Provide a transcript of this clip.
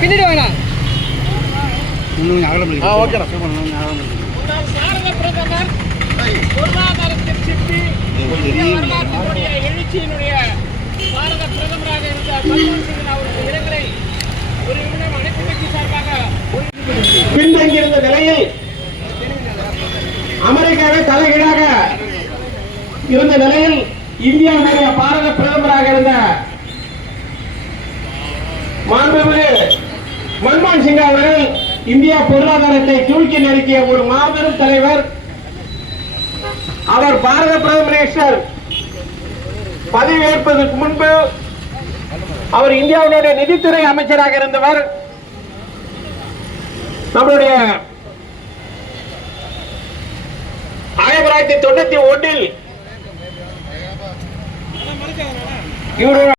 பின்னிட்டு வாங்கண்ணா. பொருளாதாரத்தின் சிற்பி, எழுச்சியினுடைய பாரத பிரதமராக இருந்த மன்மோகன் சிங் அவருடைய இரங்கலை ஒரு நிமிடம் அனைத்து கட்சி சார்பாக பின்தங்கியிருந்த நிலையில் அமெரிக்காவை தலைகீழாக இருந்த நிலையில் இந்தியாவுடைய பாரத பிரதமராக இருந்த மாண்புமிகு மன்மோகன் சிங் அவர்கள் இந்தியா பொருளாதாரத்தை தூக்கி நிறுத்திய ஒரு மாபெரும் தலைவர். அவர் பாரத பிரதம மினிஸ்டர் பதவியேற்பதற்கு முன்பு அவர் இந்தியாவுடைய நிதித்துறை அமைச்சராக இருந்தவர். நம்முடைய 1991 இவர்